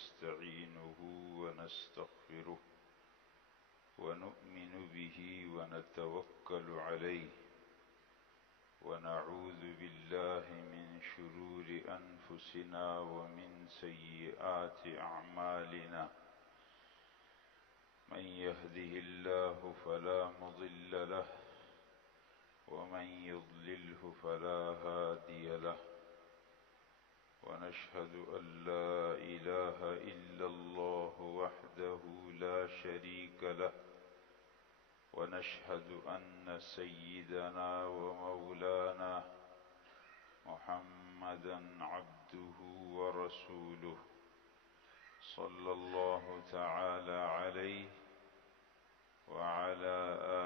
ونستعينه ونستغفره ونؤمن به ونتوكل عليه ونعوذ بالله من شرور أنفسنا ومن سيئات أعمالنا من يهده الله فلا مضل له ومن يضلله فلا هادي له ونشهد أن لا إله إلا الله وحده لا شريك له ونشهد أن سيدنا ومولانا محمدا عبده ورسوله صلى الله تعالى عليه وعلى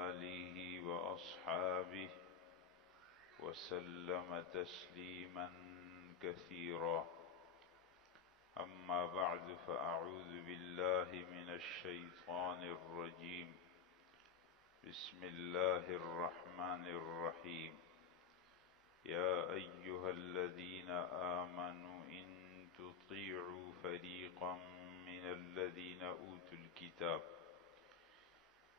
آله وأصحابه وسلم تسليما كثيرا أما بعد فأعوذ بالله من الشيطان الرجيم بسم الله الرحمن الرحيم يا أيها الذين آمنوا إن تطيعوا فريقا من الذين أوتوا الكتاب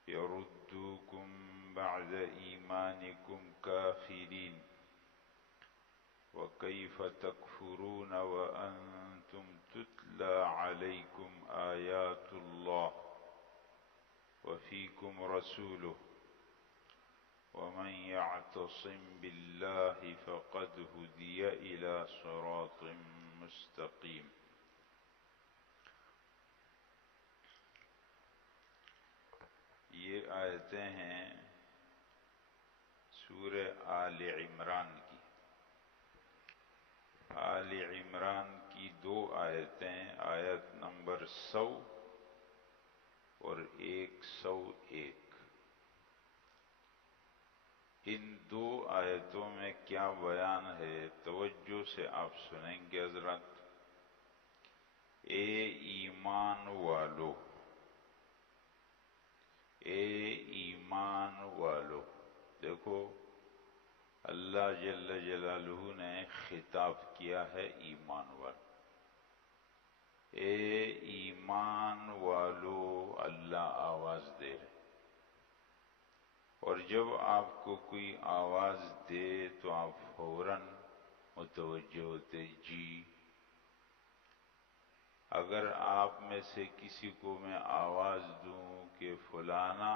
يردوكم بعد إيمانكم كافرين وكيف تكفرون وأنتم تتلى عليكم آيات الله وفيكم رسوله ومن يعتصم بالله فقد هدي إلى صراط مستقيم. یہ آیتیں ہیں سورہ آل عمران کی. آل عمران کی 2 آیتیں، آیت نمبر 100 اور 101. ان 2 آیتوں میں کیا بیان ہے توجہ سے آپ سنیں گے حضرات. اے ایمان والو، اے ایمان والو. دیکھو اللہ جل جلالہ نے خطاب کیا ہے ایمان والو. اے ایمان والو، اللہ آواز دے رہے. اور جب آپ کو کوئی آواز دے تو آپ فوراً متوجہ ہوتے جی. اگر آپ میں سے کسی کو میں آواز دوں کہ فلانا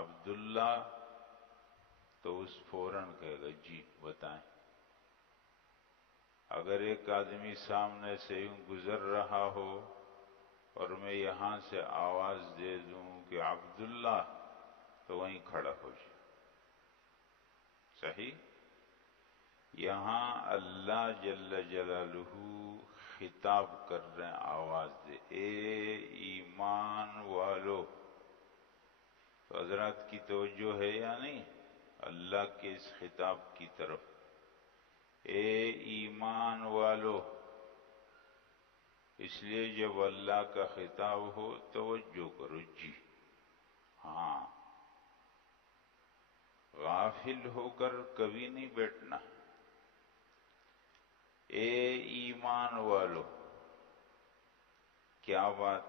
عبداللہ، تو اس فوراً کہے گا جی بتائیں. اگر ایک آدمی سامنے سے یوں گزر رہا ہو اور میں یہاں سے آواز دے دوں کہ عبداللہ، تو وہیں کھڑا ہو جائے. صحیح؟ یہاں اللہ جل جلالہ خطاب کر رہے ہیں، آواز دے اے ایمان والو. تو حضرات کی توجہ ہے یا نہیں اللہ کے اس خطاب کی طرف؟ اے ایمان والو. اس لیے جب اللہ کا خطاب ہو توجہ کرو جی. ہاں، غافل ہو کر کبھی نہیں بیٹھنا. اے ایمان والو، کیا بات؟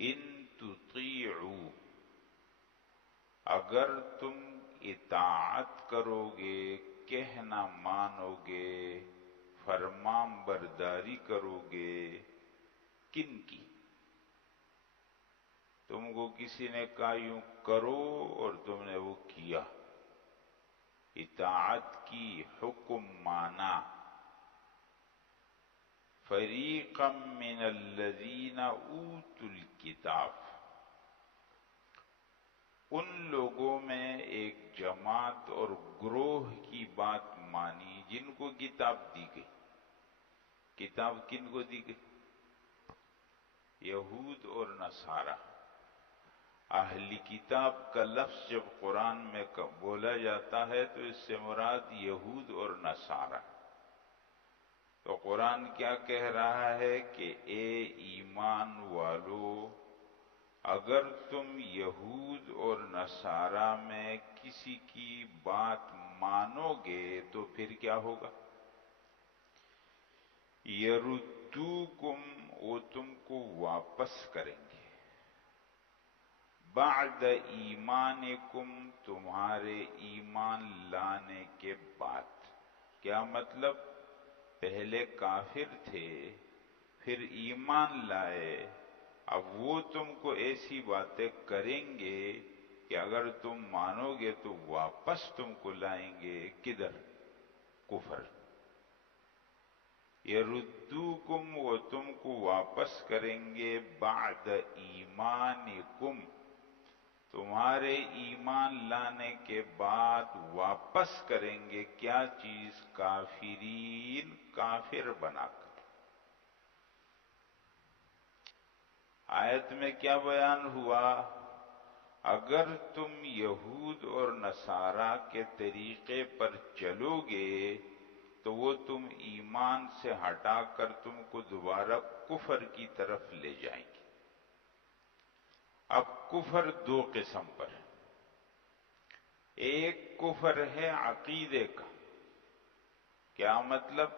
ان تطیعوا، اگر تم اطاعت کرو گے، کہنا مانو گے، فرمان برداری کرو گے. کن کی؟ تم کو کسی نے کہا یوں کرو اور تم نے وہ کیا. اطاعت کی، حکم مانا. فریقا من الذین اوتوا الکتاب، ان لوگوں میں ایک جماعت اور گروہ کی بات مانی جن کو کتاب دی گئی. کتاب کن کو دی گئی؟ یہود اور نصارہ. اہل کتاب کا لفظ جب قرآن میں بولا جاتا ہے تو اس سے مراد یہود اور نصارہ. تو قرآن کیا کہہ رہا ہے کہ اے ایمان والو، اگر تم یہود اور نصارہ میں کسی کی بات مانو گے تو پھر کیا ہوگا؟ یردوکم، وہ تم کو واپس کریں گے، بعد ایمانکم تمہارے ایمان لانے کے بعد۔ کیا مطلب؟ پہلے کافر تھے، پھر ایمان لائے، اب وہ تم کو ایسی باتیں کریں گے کہ اگر تم مانو گے تو واپس تم کو لائیں گے کدھر؟ کفر۔ یردوکم، وہ تم کو واپس کریں گے، بعد ایمانکم تمہارے ایمان لانے کے بعد واپس کریں گے کیا چیز؟ کافرین، کافر بنا کر۔ آیت میں کیا بیان ہوا؟ اگر تم یہود اور نصارہ کے طریقے پر چلو گے تو وہ تم ایمان سے ہٹا کر تم کو دوبارہ کفر کی طرف لے جائیں گے۔ اب کفر دو قسم پر ہے، ایک کفر ہے عقیدے کا۔ کیا مطلب؟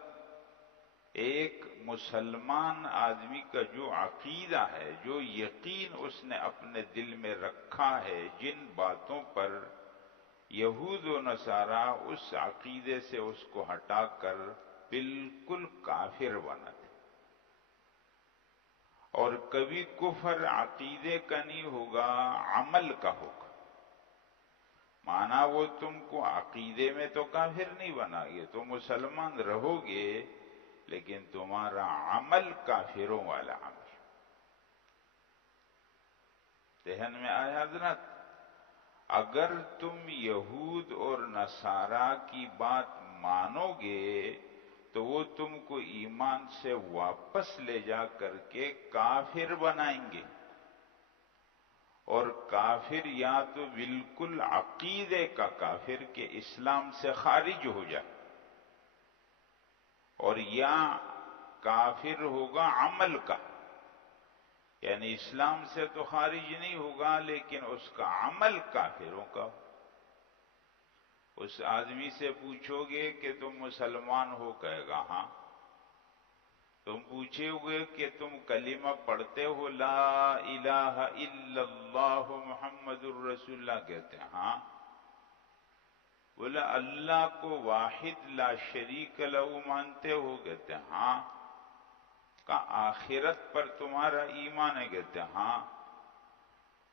ایک مسلمان آدمی کا جو عقیدہ ہے، جو یقین اس نے اپنے دل میں رکھا ہے، جن باتوں پر یہود و نصارہ اس عقیدے سے اس کو ہٹا کر بالکل کافر بنا دے۔ اور کبھی کفر عقیدے کا نہیں ہوگا، عمل کا ہوگا۔ مانا وہ تم کو عقیدے میں تو کافر نہیں بنا گے، تو مسلمان رہو گے، لیکن تمہارا عمل کافروں والا عمل۔ ذہن میں آیا حضرت؟ اگر تم یہود اور نصارہ کی بات مانو گے تو وہ تم کو ایمان سے واپس لے جا کر کے کافر بنائیں گے، اور کافر یا تو بالکل عقیدے کا کافر کہ اسلام سے خارج ہو جائے، اور یا کافر ہوگا عمل کا، یعنی اسلام سے تو خارج نہیں ہوگا لیکن اس کا عمل کافروں کا ہو۔ اس آدمی سے پوچھو گے کہ تم مسلمان ہو، کہے گا ہاں۔ تم پوچھو گے کہ تم کلمہ پڑھتے ہو، لا الہ الا اللہ محمد الرسول اللہ، کہتے ہیں ہاں۔ بولا اللہ کو واحد لا شریک لہ مانتے ہو، کہتے ہیں ہاں۔ کہا آخرت پر تمہارا ایمان ہے، کہتے ہیں ہاں۔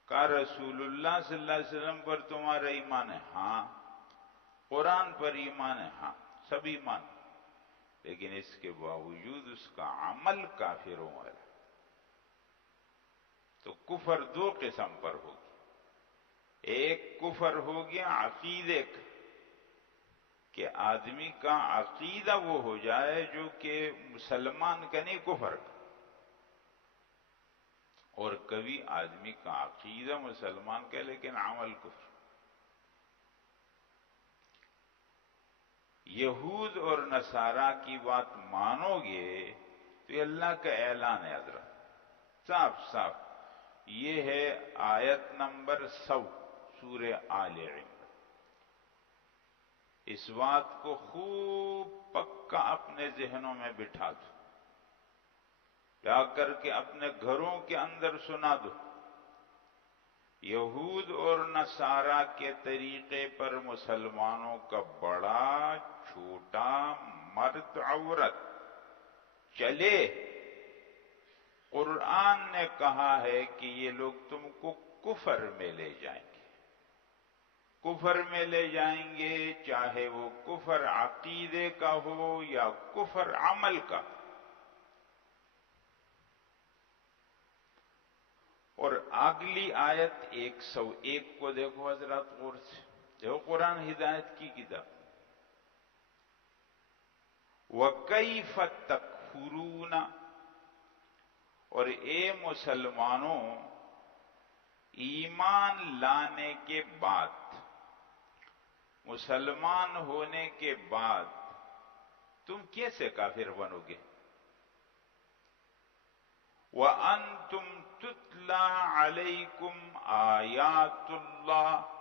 کہا رسول اللہ صلی اللہ علیہ وسلم پر تمہارا ایمان ہے، ہاں۔ قرآن پر ایمان ہے، ہاں، سب ایمان، لیکن اس کے باوجود اس کا عمل کافروں والا۔ تو کفر دو قسم پر ہوگی، ایک کفر ہو گیا عقیدے کا کہ آدمی کا عقیدہ وہ ہو جائے جو کہ مسلمان کا نہیں، کفر کا۔ اور کبھی آدمی کا عقیدہ مسلمان کا لیکن عمل کفر۔ یہود اور نصارہ کی بات مانو گے تو یہ اللہ کا اعلان ہے حضرت، صاف صاف۔ یہ ہے آیت نمبر 100 سورہ آل عمران۔ اس بات کو خوب پکا اپنے ذہنوں میں بٹھا دو، جا کر کے اپنے گھروں کے اندر سنا دو۔ یہود اور نصارہ کے طریقے پر مسلمانوں کا بڑا چھوٹا مرد عورت چلے، قرآن نے کہا ہے کہ یہ لوگ تم کو کفر میں لے جائیں گے، کفر میں لے جائیں گے، چاہے وہ کفر عقیدے کا ہو یا کفر عمل کا۔ اور اگلی آیت 101 کو دیکھو حضرات غور سے، دیکھو قرآن ہدایت کی کتاب۔ وَكَيْفَ تَكْفُرُونَ، اور اے مسلمانوں ایمان لانے کے بعد، مسلمان ہونے کے بعد تم کیسے کافر بنو گے؟ وَأَنْتُمْ تُتْلَى عَلَيْكُمْ آیات اللہ،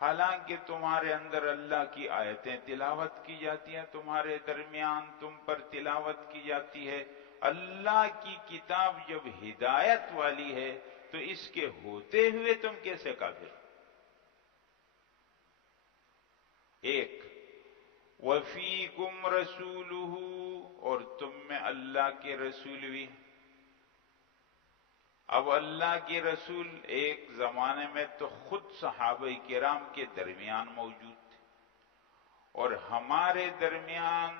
حالانکہ تمہارے اندر اللہ کی آیتیں تلاوت کی جاتی ہیں، تمہارے درمیان تم پر تلاوت کی جاتی ہے۔ اللہ کی کتاب جب ہدایت والی ہے تو اس کے ہوتے ہوئے تم کیسے کافر؟ ایک، وَفِيكُمْ رَسُولُهُ، اور تم میں اللہ کے رسول بھی۔ اب اللہ کے رسول ایک زمانے میں تو خود صحابہ کرام کے درمیان موجود تھے، اور ہمارے درمیان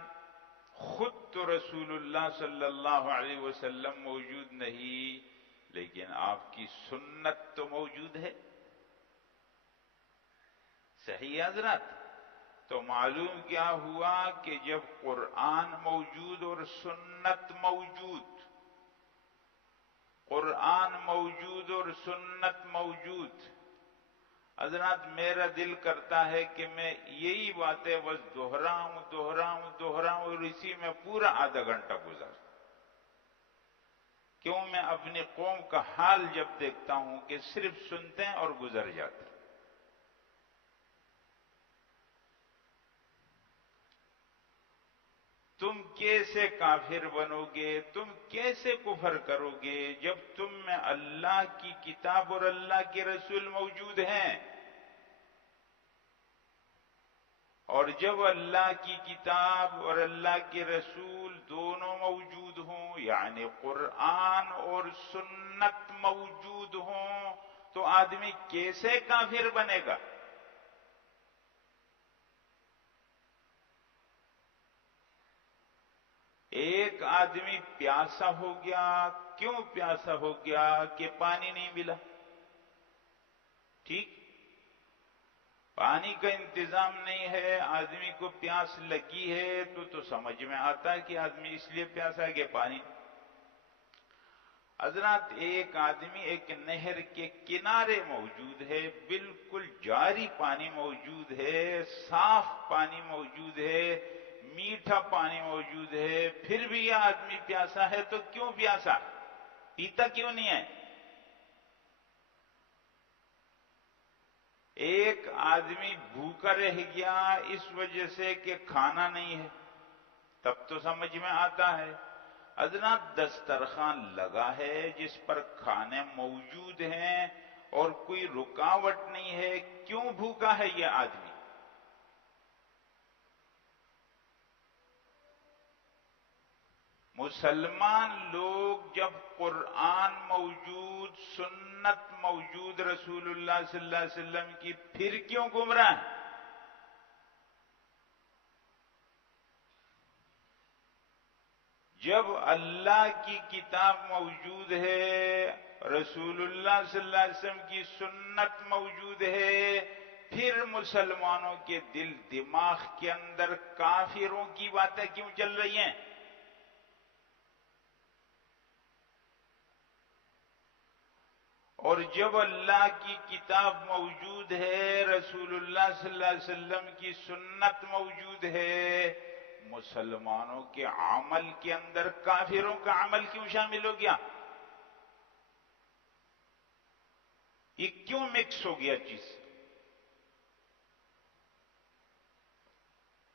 خود تو رسول اللہ صلی اللہ علیہ وسلم موجود نہیں، لیکن آپ کی سنت تو موجود ہے۔ صحیح حضرات؟ تو معلوم کیا ہوا کہ جب قرآن موجود اور سنت موجود، قرآن موجود اور سنت موجود، حضرات میرا دل کرتا ہے کہ میں یہی باتیں بس دہراؤں اور اسی میں پورا آدھا گھنٹہ گزار۔ کیوں؟ میں اپنی قوم کا حال جب دیکھتا ہوں کہ صرف سنتے ہیں اور گزر جاتے ہیں۔ تم کیسے کافر بنو گے، تم کیسے کفر کرو گے جب تم میں اللہ کی کتاب اور اللہ کے رسول موجود ہیں؟ اور جب اللہ کی کتاب اور اللہ کے رسول دونوں موجود ہوں، یعنی قرآن اور سنت موجود ہوں، تو آدمی کیسے کافر بنے گا؟ ایک آدمی پیاسا ہو گیا، کیوں پیاسا ہو گیا؟ کہ پانی نہیں ملا، ٹھیک؟ پانی کا انتظام نہیں ہے، آدمی کو پیاس لگی ہے تو سمجھ میں آتا ہے کہ آدمی اس لیے پیاسا ہے کہ پانی۔ حضرات ایک آدمی ایک نہر کے کنارے موجود ہے، بالکل جاری پانی موجود ہے، صاف پانی موجود ہے، میٹھا پانی موجود ہے، پھر بھی یہ آدمی پیاسا ہے تو کیوں پیاسا؟ پیتا کیوں نہیں ہے؟ ایک آدمی بھوکا رہ گیا اس وجہ سے کہ کھانا نہیں ہے، تب تو سمجھ میں آتا ہے۔ حضرات دسترخوان لگا ہے جس پر کھانے موجود ہیں اور کوئی رکاوٹ نہیں ہے، کیوں بھوکا ہے یہ آدمی؟ مسلمان لوگ جب قرآن موجود، سنت موجود رسول اللہ صلی اللہ علیہ وسلم کی، پھر کیوں گمراہ ہیں؟ جب اللہ کی کتاب موجود ہے، رسول اللہ صلی اللہ علیہ وسلم کی سنت موجود ہے، پھر مسلمانوں کے دل دماغ کے اندر کافروں کی باتیں کیوں چل رہی ہیں؟ اور جب اللہ کی کتاب موجود ہے، رسول اللہ صلی اللہ علیہ وسلم کی سنت موجود ہے، مسلمانوں کے عمل کے اندر کافروں کا عمل کیوں شامل ہو گیا؟ یہ کیوں مکس ہو گیا چیز؟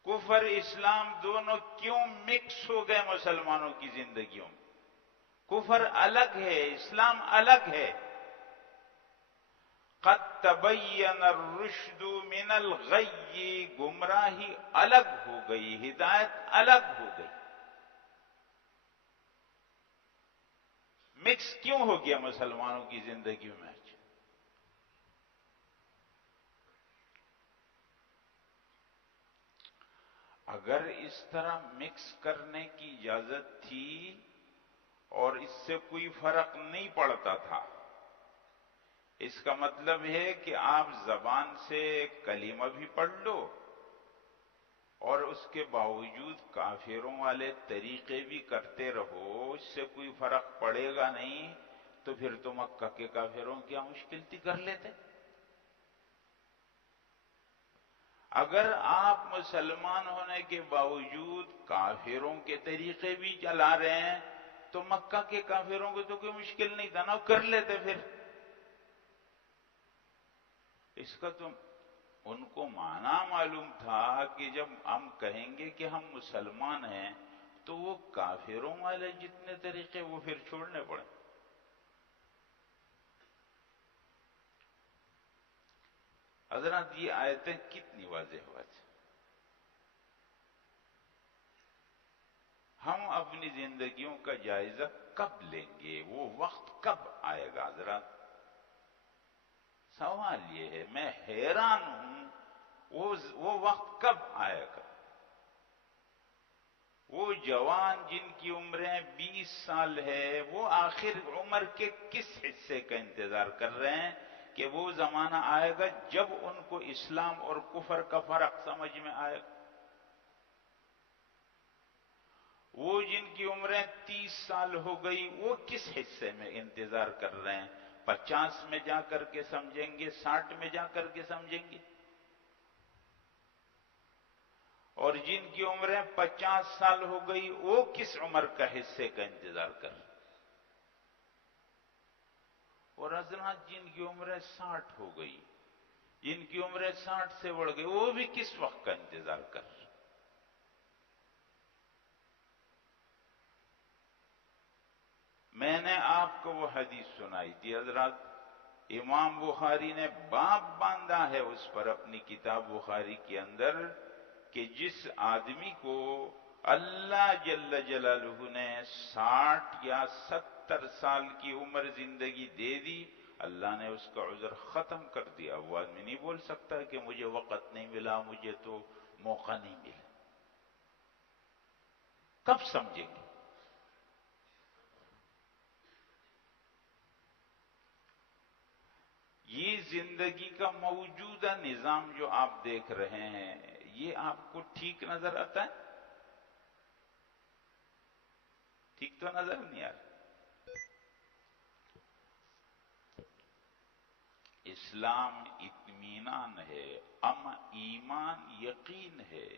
کفر اسلام دونوں کیوں مکس ہو گئے مسلمانوں کی زندگیوں میں؟ کفر الگ ہے، اسلام الگ ہے۔ قد تبین الرشد من الغی، گمراہی الگ ہو گئی، ہدایت الگ ہو گئی۔ مکس کیوں ہو گیا مسلمانوں کی زندگیوں میں؟ اگر اس طرح مکس کرنے کی اجازت تھی اور اس سے کوئی فرق نہیں پڑتا تھا، اس کا مطلب ہے کہ آپ زبان سے کلمہ بھی پڑھ لو اور اس کے باوجود کافروں والے طریقے بھی کرتے رہو، اس سے کوئی فرق پڑے گا نہیں، تو پھر تو مکہ کے کافروں کیا مشکل تھی، کر لیتے۔ اگر آپ مسلمان ہونے کے باوجود کافروں کے طریقے بھی چلا رہے ہیں تو مکہ کے کافروں کو تو کوئی مشکل نہیں تھا نا، وہ کر لیتے۔ پھر اس کا تو ان کو معنی معلوم تھا کہ جب ہم کہیں گے کہ ہم مسلمان ہیں تو وہ کافروں والے جتنے طریقے وہ پھر چھوڑنے پڑیں۔ حضرات یہ آیتیں کتنی واضح بات ہے۔ ہم اپنی زندگیوں کا جائزہ کب لیں گے؟ وہ وقت کب آئے گا حضرات؟ سوال یہ ہے، میں حیران ہوں وہ وقت کب آئے گا؟ وہ جوان جن کی عمریں 20 سال ہے، وہ آخر عمر کے کس حصے کا انتظار کر رہے ہیں کہ وہ زمانہ آئے گا جب ان کو اسلام اور کفر کا فرق سمجھ میں آئے گا؟ وہ جن کی عمریں 30 سال ہو گئی، وہ کس حصے میں انتظار کر رہے ہیں؟ 50 میں جا کر کے سمجھیں گے، 60 میں جا کر کے سمجھیں گے؟ اور جن کی عمریں 50 سال ہو گئی، وہ کس عمر کا حصے کا انتظار کر رہے ہیں؟ اور حضرات جن کی عمریں 60 ہو گئی، جن کی عمریں 60 سے بڑھ گئی، وہ بھی کس وقت کا انتظار کر رہے ہیں؟ میں نے آپ کو وہ حدیث سنائی تھی حضرات، امام بخاری نے باب باندھا ہے اس پر اپنی کتاب بخاری کے اندر کہ جس آدمی کو اللہ جل جلالہ نے 60 یا 70 سال کی عمر زندگی دے دی، اللہ نے اس کا عذر ختم کر دیا۔ وہ آدمی نہیں بول سکتا کہ مجھے وقت نہیں ملا، مجھے تو موقع نہیں ملا۔ کب سمجھیں گے؟ یہ زندگی کا موجودہ نظام جو آپ دیکھ رہے ہیں، یہ آپ کو ٹھیک نظر آتا ہے؟ ٹھیک تو نظر نہیں آ رہا۔ اسلام اطمینان ہے، ایمان یقین ہے۔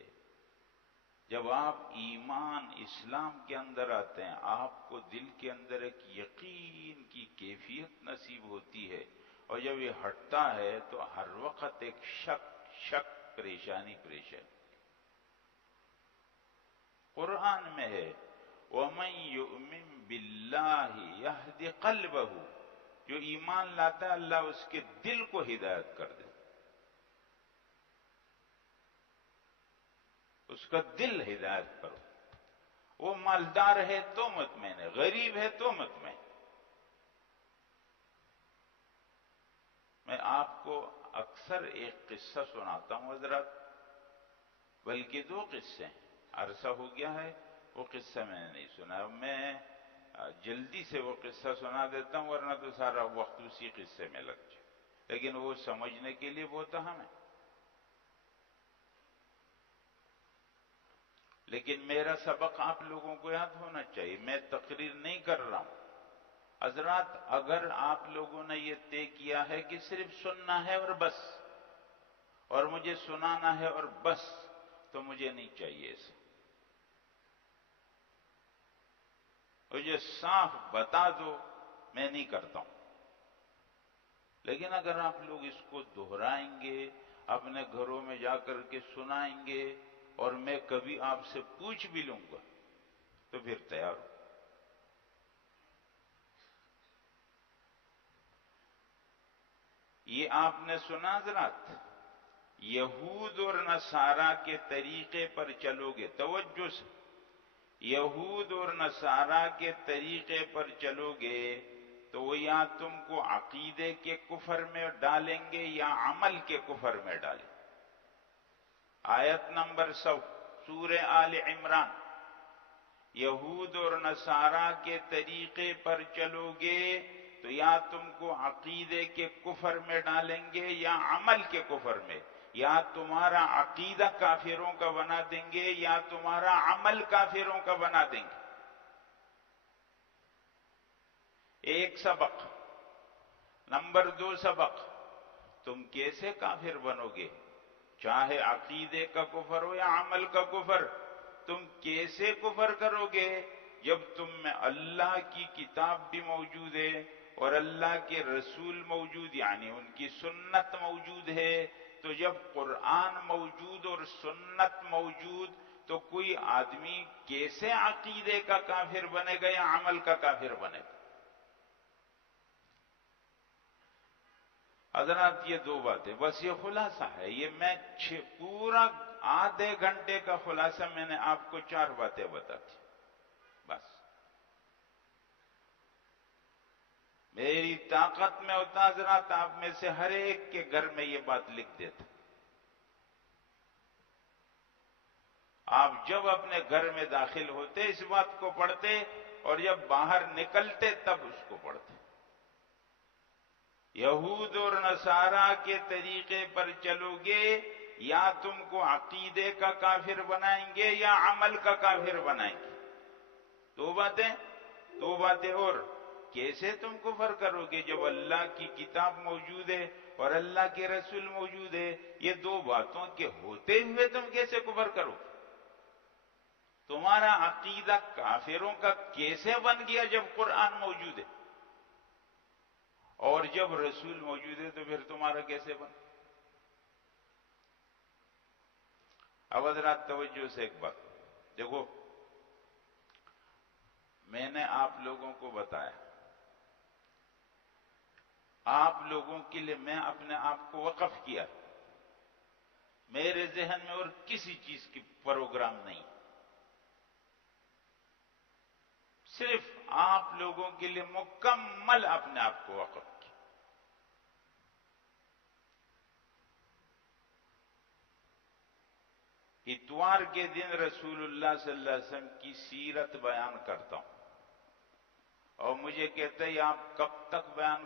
جب آپ ایمان اسلام کے اندر آتے ہیں، آپ کو دل کے اندر ایک یقین کی کیفیت نصیب ہوتی ہے، اور جب یہ ہٹتا ہے تو ہر وقت ایک شک پریشانی۔ قرآن میں ہے وَمَن يُؤْمِن بِاللَّهِ يَهْدِ قَلْبَهُ، جو ایمان لاتا ہے اللہ اس کے دل کو ہدایت کر دے، اس کا دل ہدایت کرو۔ وہ مالدار ہے تو مطمئن ہے، غریب ہے تو مطمئن۔ میں آپ کو اکثر ایک قصہ سناتا ہوں حضرات، بلکہ 2 قصے ہیں، عرصہ ہو گیا ہے وہ قصہ میں نے نہیں سنا۔ میں جلدی سے وہ قصہ سنا دیتا ہوں، ورنہ تو سارا وقت اسی قصے میں لگ جائے، لیکن وہ سمجھنے کے لیے بہت اہم ہے۔ لیکن میرا سبق آپ لوگوں کو یاد ہونا چاہیے، میں تقریر نہیں کر رہا ہوں حضرات۔ اگر آپ لوگوں نے یہ طے کیا ہے کہ صرف سننا ہے اور بس، اور مجھے سنانا ہے اور بس، تو مجھے نہیں چاہیے اسے۔ مجھے صاف بتا دو، میں نہیں کرتا ہوں۔ لیکن اگر آپ لوگ اس کو دہرائیں گے، اپنے گھروں میں جا کر کے سنائیں گے، اور میں کبھی آپ سے پوچھ بھی لوں گا، تو پھر تیار ہو۔ یہ آپ نے سنا حضرات، یہود اور نصارہ کے طریقے پر چلو گے، توجہ سے، یہود اور نصارہ کے طریقے پر چلو گے تو وہ یا تم کو عقیدے کے کفر میں ڈالیں گے یا عمل کے کفر میں ڈالیں۔ آیت نمبر 100 سورہ آل عمران، یہود اور نصارہ کے طریقے پر چلو گے تو یا تم کو عقیدے کے کفر میں ڈالیں گے یا عمل کے کفر میں، یا تمہارا عقیدہ کافروں کا بنا دیں گے یا تمہارا عمل کافروں کا بنا دیں گے۔ ایک سبق۔ نمبر 2 سبق، تم کیسے کافر بنو گے؟ چاہے عقیدے کا کفر ہو یا عمل کا کفر، تم کیسے کفر کرو گے جب تم میں اللہ کی کتاب بھی موجود ہے اور اللہ کے رسول موجود، یعنی ان کی سنت موجود ہے؟ تو جب قرآن موجود اور سنت موجود، تو کوئی آدمی کیسے عقیدے کا کافر بنے گا یا عمل کا کافر بنے گا؟ حضرات یہ دو باتیں، بس یہ خلاصہ ہے، یہ میں پورا آدھے گھنٹے کا خلاصہ میں نے آپ کو 4 باتیں بتا دی بس۔ میری طاقت میں ہوتا حضرات آپ میں سے ہر ایک کے گھر میں یہ بات لکھ دیتا۔ آپ جب اپنے گھر میں داخل ہوتے اس بات کو پڑھتے، اور جب باہر نکلتے تب اس کو پڑھتے۔ یہود اور نصارہ کے طریقے پر چلو گے یا تم کو عقیدے کا کافر بنائیں گے یا عمل کا کافر بنائیں گے۔ دو باتیں اور، کیسے تم کفر کرو گے جب اللہ کی کتاب موجود ہے اور اللہ کے رسول موجود ہے؟ یہ دو باتوں کے ہوتے ہوئے تم کیسے کفر کرو گے؟ تمہارا عقیدہ کافروں کا کیسے بن گیا جب قرآن موجود ہے، اور جب رسول موجود ہے تو پھر تمہارا کیسے بن؟ اب حضرات توجہ سے ایک بات دیکھو، میں نے آپ لوگوں کو بتایا، آپ لوگوں کے لیے میں اپنے آپ کو وقف کیا، میرے ذہن میں اور کسی چیز کی پروگرام نہیں، صرف آپ لوگوں کے لیے مکمل اپنے آپ کو وقف کیا۔ اتوار کے دن رسول اللہ صلی اللہ علیہ وسلم کی سیرت بیان کرتا ہوں، اور مجھے کہتے ہیں آپ کب تک بیان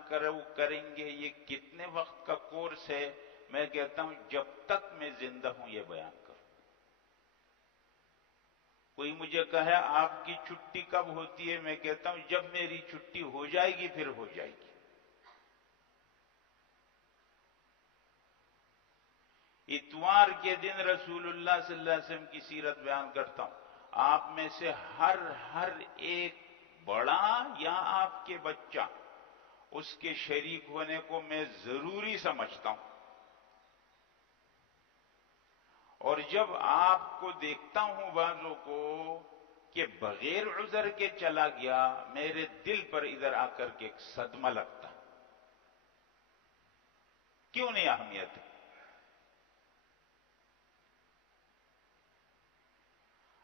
کریں گے، یہ کتنے وقت کا کورس ہے؟ میں کہتا ہوں جب تک میں زندہ ہوں یہ بیان کروں۔ کوئی مجھے کہے آپ کی چھٹی کب ہوتی ہے؟ میں کہتا ہوں جب میری چھٹی ہو جائے گی پھر ہو جائے گی۔ اتوار کے دن رسول اللہ صلی اللہ علیہ وسلم کی سیرت بیان کرتا ہوں۔ آپ میں سے ہر ایک بڑا یا آپ کے بچہ اس کے شریک ہونے کو میں ضروری سمجھتا ہوں، اور جب آپ کو دیکھتا ہوں بعضوں کو کہ بغیر عذر کے چلا گیا، میرے دل پر ادھر آ کر کے ایک صدمہ لگتا، کیوں نہیں اہمیت ہے؟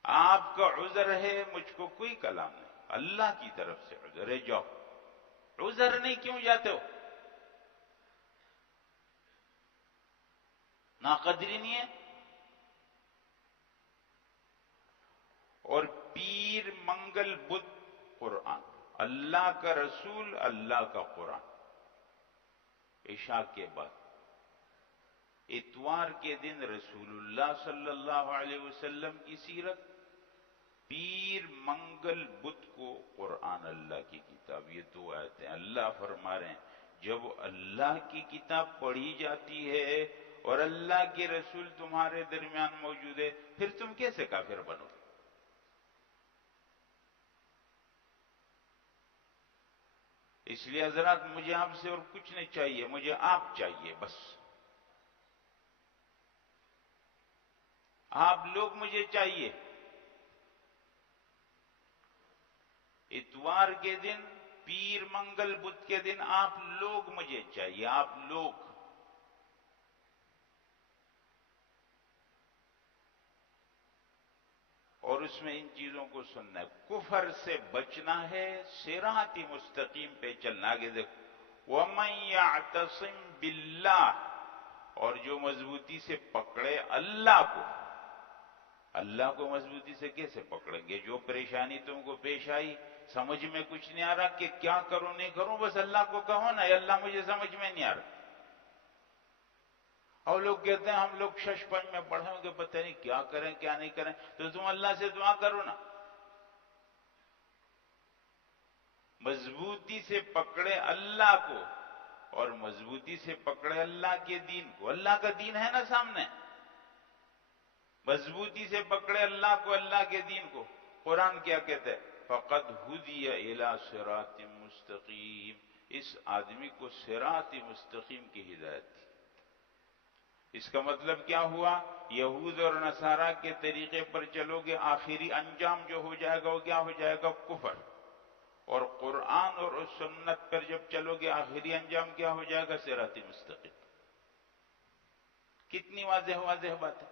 آپ کا عذر ہے، مجھ کو کوئی کلام نہیں، اللہ کی طرف سے عذر ہے، جاؤ۔ عذر نہیں کیوں جاتے ہو؟ ناقدری نہیں ہے؟ اور پیر منگل بدھ قرآن، اللہ کا رسول، اللہ کا قرآن، عشاء کے بعد اتوار کے دن رسول اللہ صلی اللہ علیہ وسلم کی سیرت، پیر منگل بدھ کو قرآن، اللہ کی کتاب۔ یہ دو آیتیں اللہ فرما رہے ہیں جب اللہ کی کتاب پڑھی جاتی ہے اور اللہ کے رسول تمہارے درمیان موجود ہے، پھر تم کیسے کافر بنو گے؟ اس لیے حضرات مجھے آپ سے اور کچھ نہیں چاہیے، مجھے آپ چاہیے بس، آپ لوگ مجھے چاہیے۔ اتوار کے دن، پیر منگل بدھ کے دن آپ لوگ مجھے چاہیے، آپ لوگ۔ اور اس میں ان چیزوں کو سننا ہے، کفر سے بچنا ہے، صراط مستقیم پہ چلنا۔ آگے دیکھو، وَمَن يَعْتَصِم بِاللَّهِ، اور جو مضبوطی سے پکڑے اللہ کو۔ اللہ کو مضبوطی سے کیسے پکڑیں گے؟ جو پریشانی تم کو پیش آئی، سمجھ میں کچھ نہیں آ رہا کہ کیا کروں نہیں کروں، بس اللہ کو کہو نا، اے اللہ مجھے سمجھ میں نہیں آ رہا۔ اور لوگ کہتے ہیں ہم لوگ شش پنج میں پڑھے ہوں گے، پتہ نہیں کیا کریں کیا نہیں کریں، تو تم اللہ سے دعا کرو نا، مضبوطی سے پکڑے اللہ کو، اور مضبوطی سے پکڑے اللہ کے دین کو۔ اللہ کا دین ہے نا سامنے، مضبوطی سے پکڑے اللہ کو، اللہ کے دین کو۔ قرآن کیا کہتا ہے؟ فَقَدْ هُدِيَ إِلَى صِرَاطٍ مُسْتَقِيمٍ، اس آدمی کو صراط مستقیم کی ہدایت دی۔ اس کا مطلب کیا ہوا؟ یہود اور نصارہ کے طریقے پر چلو گے، آخری انجام جو ہو جائے گا وہ کیا ہو جائے گا؟ کفر۔ اور قرآن اور سنت پر جب چلو گے آخری انجام کیا ہو جائے گا؟ صراط مستقیم۔ کتنی واضح واضح بات ہے۔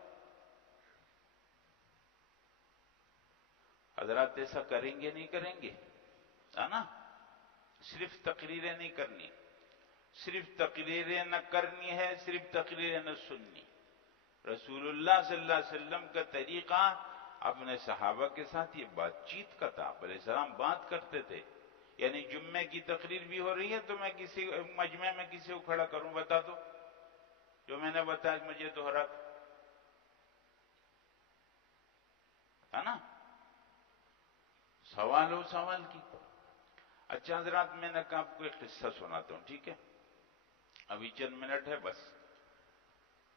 حضرات ایسا کریں گے نہیں کریں گے؟ ہے نا؟ صرف تقریریں نہیں کرنی، صرف تقریریں نہ کرنی ہے، صرف تقریریں نہ سننی۔ رسول اللہ صلی اللہ علیہ وسلم کا طریقہ اپنے صحابہ کے ساتھ یہ بات چیت کا تھا۔ علیہ السلام بات کرتے تھے، یعنی جمعے کی تقریر بھی ہو رہی ہے تو میں کسی مجمع میں کسی کو کھڑا کروں، بتا دو جو میں نے بتایا مجھے دوہرا دو، ہے نا؟ سوال ہو سوال کی۔ اچھا حضرات، میں نے کہا آپ کو ایک قصہ سناتا ہوں، ٹھیک ہے؟ ابھی چند منٹ ہے بس،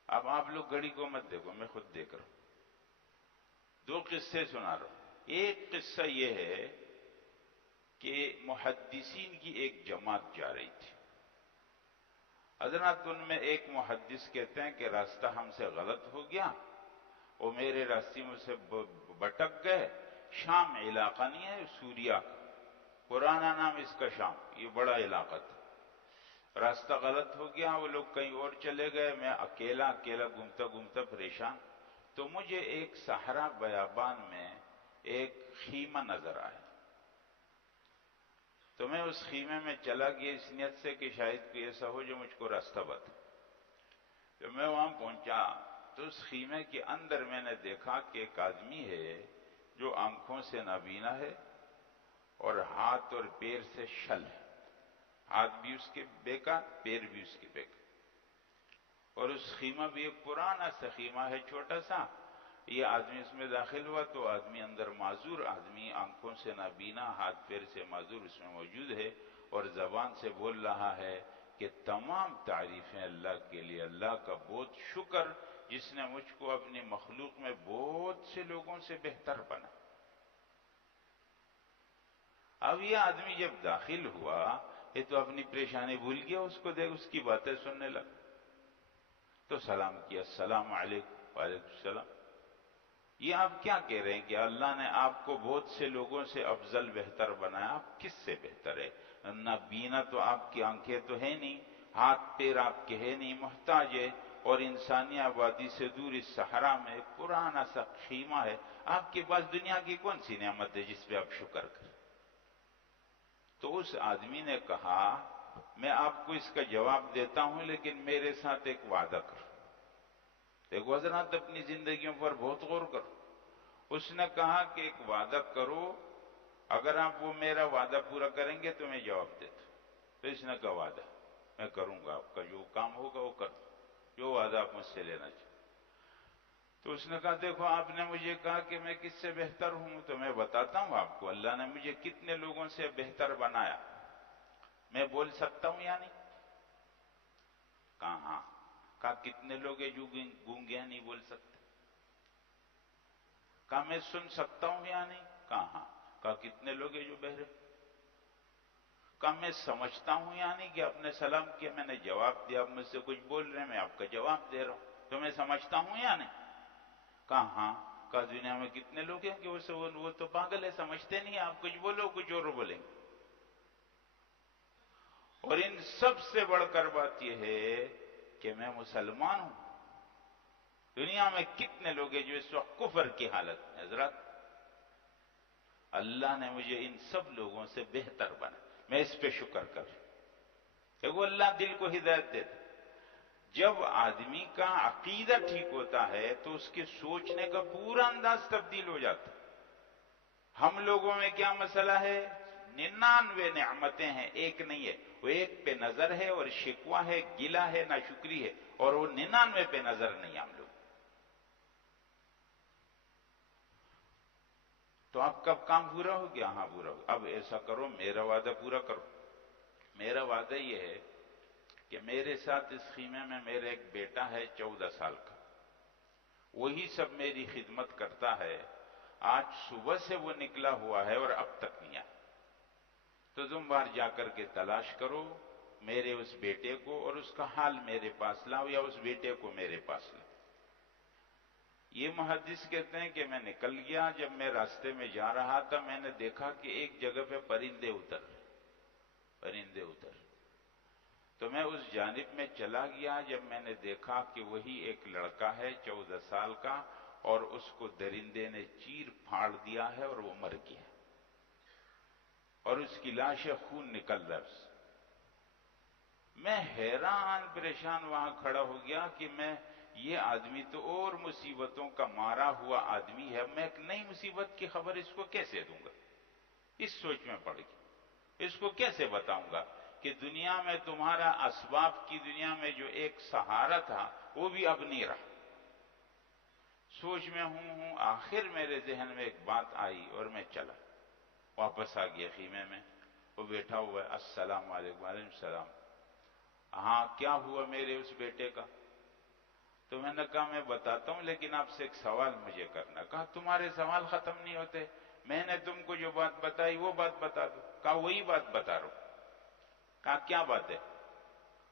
اب آپ لوگ گھڑی کو مت دیکھو، میں خود دیکھ رہا ہوں۔ دو قصے سنا رہا ہوں۔ ایک قصہ یہ ہے کہ محدثین کی ایک جماعت جا رہی تھی۔ حضرات ان میں ایک محدث کہتے ہیں کہ راستہ ہم سے غلط ہو گیا، وہ میرے راستے میں سے بٹک گئے۔ شام علاقہ نہیں ہے، سوریا کا پرانا نام اس کا شام، یہ بڑا علاقہ تھا۔ راستہ غلط ہو گیا، وہ لوگ کہیں اور چلے گئے، میں اکیلا گھومتا گھومتا پریشان۔ تو مجھے ایک صحرا بیابان میں ایک خیمہ نظر آیا، تو میں اس خیمے میں چلا گیا اس نیت سے کہ شاید کوئی ایسا ہو جو مجھ کو راستہ بتائے۔ جب میں وہاں پہنچا تو اس خیمے کے اندر میں نے دیکھا کہ ایک آدمی ہے جو آنکھوں سے نابینا ہے اور ہاتھ اور پیر سے شل ہے، ہاتھ بھی اس کے بیکار، پیر بھی اس کے بیکار، اور اس خیمہ بھی ایک پرانا سا خیمہ ہے چھوٹا سا۔ یہ آدمی اس میں داخل ہوا تو آدمی اندر معذور آدمی، آنکھوں سے نابینا، ہاتھ پیر سے معذور اس میں موجود ہے، اور زبان سے بول رہا ہے کہ تمام تعریفیں اللہ کے لیے، اللہ کا بہت شکر جس نے مجھ کو اپنی مخلوق میں بہت سے لوگوں سے بہتر بنا۔ اب یہ آدمی جب داخل ہوا یہ تو اپنی پریشانی بھول گیا، اس کو دیکھ اس کی باتیں سننے لگا، تو سلام کیا، السلام علیکم۔ وعلیکم السلام۔ یہ آپ کیا کہہ رہے ہیں کہ اللہ نے آپ کو بہت سے لوگوں سے افضل بہتر بنایا؟ آپ کس سے بہتر ہے؟ نہ بینا تو آپ کی آنکھیں تو ہے نہیں، ہاتھ پیر آپ کے ہے نہیں، محتاج ہے، اور انسانی آبادی سے دور اس صحرا میں ایک پرانا سا خیمہ ہے، آپ کے پاس دنیا کی کون سی نعمت ہے جس پہ آپ شکر کریں؟ تو اس آدمی نے کہا میں آپ کو اس کا جواب دیتا ہوں لیکن میرے ساتھ ایک وعدہ کرو۔ دیکھو حضرات اپنی زندگیوں پر بہت غور کرو۔ اس نے کہا کہ ایک وعدہ کرو، اگر آپ وہ میرا وعدہ پورا کریں گے تو میں جواب دیتا ہوں۔ تو اس نے کہا وعدہ میں کروں گا، آپ کا جو کام ہوگا وہ کر دوں، جو وعدہ آپ مجھ سے لینا چاہیے۔ تو اس نے کہا دیکھو آپ نے مجھے کہا کہ میں کس سے بہتر ہوں، تو میں بتاتا ہوں آپ کو اللہ نے مجھے کتنے لوگوں سے بہتر بنایا، میں بول سکتا ہوں یا نہیں؟ کہا ہاں۔ کہا کتنے لوگ ہیں جو گونگے ہیں نہیں بول سکتے؟ کہا میں سن سکتا ہوں یا نہیں؟ کہا ہاں۔ کہا کتنے لوگ ہیں جو بہرے؟ کہا میں سمجھتا ہوں یا نہیں کہ آپ نے سلام کیا، میں نے جواب دیا، آپ مجھ سے کچھ بول رہے ہیں میں آپ کا جواب دے رہا ہوں، تو میں سمجھتا ہوں یا نہیں؟ کہا ہاں۔ کہا دنیا میں کتنے لوگ ہیں کہ وہ تو پاگل ہے، سمجھتے نہیں، آپ کچھ بولو کچھ اور بولیں گے۔ اور ان سب سے بڑھ کر بات یہ ہے کہ میں مسلمان ہوں۔ دنیا میں کتنے لوگ ہیں جو اس وقت کفر کی حالت میں؟ حضرات اللہ نے مجھے ان سب لوگوں سے بہتر بنا، میں اس پہ شکر کر۔ دیکھو اللہ دل کو ہدایت دیتا، جب آدمی کا عقیدہ ٹھیک ہوتا ہے تو اس کے سوچنے کا پورا انداز تبدیل ہو جاتا۔ ہم لوگوں میں کیا مسئلہ ہے؟ 99 نعمتیں ہیں، ایک نہیں ہے، وہ ایک پہ نظر ہے اور شکوہ ہے، گلہ ہے، ناشکری ہے، اور وہ 99 پہ نظر نہیں ہم لوگ۔ تو آپ کب کام پورا ہو گیا؟ ہاں پورا ہو گیا۔ اب ایسا کرو میرا وعدہ پورا کرو۔ میرا وعدہ یہ ہے کہ میرے ساتھ اس خیمے میں میرا ایک بیٹا ہے 14 سال کا، وہی سب میری خدمت کرتا ہے، آج صبح سے وہ نکلا ہوا ہے اور اب تک نہیں آیا، تو تم باہر جا کر کے تلاش کرو، میرے اس بیٹے کو اور اس کا حال میرے پاس لاؤ، یا اس بیٹے کو میرے پاس لاؤ۔ یہ محدث کہتے ہیں کہ میں نکل گیا، جب میں راستے میں جا رہا تھا میں نے دیکھا کہ ایک جگہ پہ پرندے اتر، تو میں اس جانب میں چلا گیا۔ جب میں نے دیکھا کہ وہی ایک لڑکا ہے 14 سال کا، اور اس کو درندے نے چیر پھاڑ دیا ہے اور وہ مر گیا، اور اس کی لاش خون نکل رہا ہے۔ میں حیران پریشان وہاں کھڑا ہو گیا کہ یہ آدمی تو اور مصیبتوں کا مارا ہوا آدمی ہے، میں ایک نئی مصیبت کی خبر اس کو کیسے دوں گا؟ اس سوچ میں پڑ گیا، اس کو کیسے بتاؤں گا کہ دنیا میں تمہارا اسباب کی دنیا میں جو ایک سہارا تھا وہ بھی اب نہیں رہا۔ سوچ میں ہوں، آخر میرے ذہن میں ایک بات آئی اور میں چلا، واپس آ گیا خیمے میں۔ وہ بیٹھا ہوا ہے، السلام علیکم۔ وعلیکم السلام۔ ہاں کیا ہوا میرے اس بیٹے کا؟ تو میں نے کہا میں بتاتا ہوں، لیکن آپ سے ایک سوال مجھے کرنا۔ کہا تمہارے سوال ختم نہیں ہوتے، میں نے تم کو جو بات بتائی وہ بات بتا دو۔ کہا وہی بات بتا رہا ہوں۔ کہا کیا بات ہے؟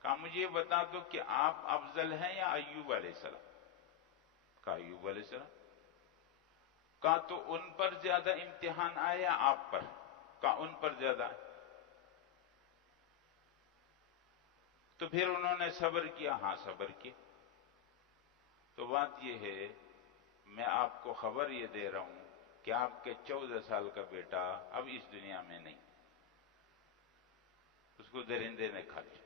کہا مجھے یہ بتا دو کہ آپ افضل ہیں یا ایوب علیہ السلام؟ کہا ایوب علیہ السلام۔ کہا تو ان پر زیادہ امتحان آئے یا آپ پر؟ کہا ان پر زیادہ آئے۔ تو پھر انہوں نے صبر کیا؟ ہاں صبر کیا۔ تو بات یہ ہے، میں آپ کو خبر یہ دے رہا ہوں کہ آپ کے 14 سال کا بیٹا اب اس دنیا میں نہیں، اس کو درندے نے کھا لیا۔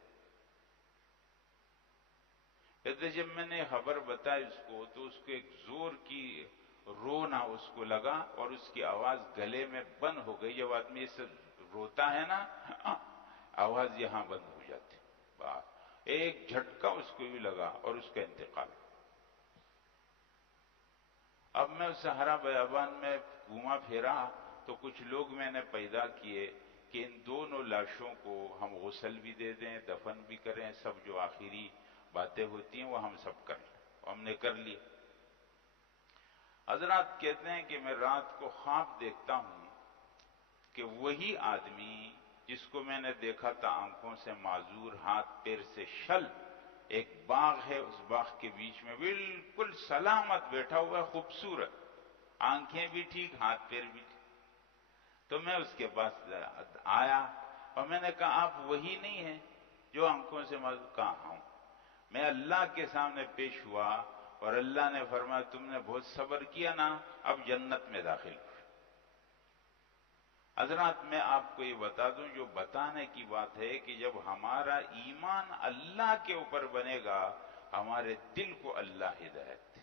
کہتے جب میں نے خبر بتائی اس کو، تو اس کو ایک زور کی رونا اس کو لگا، اور اس کی آواز گلے میں بند ہو گئی۔ جب آدمی اس سے روتا ہے نا، آواز یہاں بند ہو جاتی، بس ایک جھٹکا اس کو بھی لگا اور اس کا انتقال۔ اب میں اس صحرا بیابان میں گھوما پھرا تو کچھ لوگ میں نے پیدا کیے کہ ان دونوں لاشوں کو ہم غسل بھی دے دیں، دفن بھی کریں، سب جو آخری باتیں ہوتی ہیں وہ ہم سب کر لیں۔ ہم نے کر لی۔ حضرات کہتے ہیں کہ میں رات کو خواب دیکھتا ہوں کہ وہی آدمی جس کو میں نے دیکھا تھا آنکھوں سے معذور، ہاتھ پیر سے شل، ایک باغ ہے، اس باغ کے بیچ میں بالکل سلامت بیٹھا ہوا ہے، خوبصورت، آنکھیں بھی ٹھیک، ہاتھ پیر بھی ٹھیک۔ تو میں اس کے پاس آیا اور میں نے کہا آپ وہی نہیں ہیں جو آنکھوں سے معذور؟ کہاں ہوں؟ میں اللہ کے سامنے پیش ہوا اور اللہ نے فرمایا تم نے بہت صبر کیا نا، اب جنت میں داخل ہو۔ حضرات میں آپ کو یہ بتا دوں، جو بتانے کی بات ہے کہ جب ہمارا ایمان اللہ کے اوپر بنے گا، ہمارے دل کو اللہ ہدایت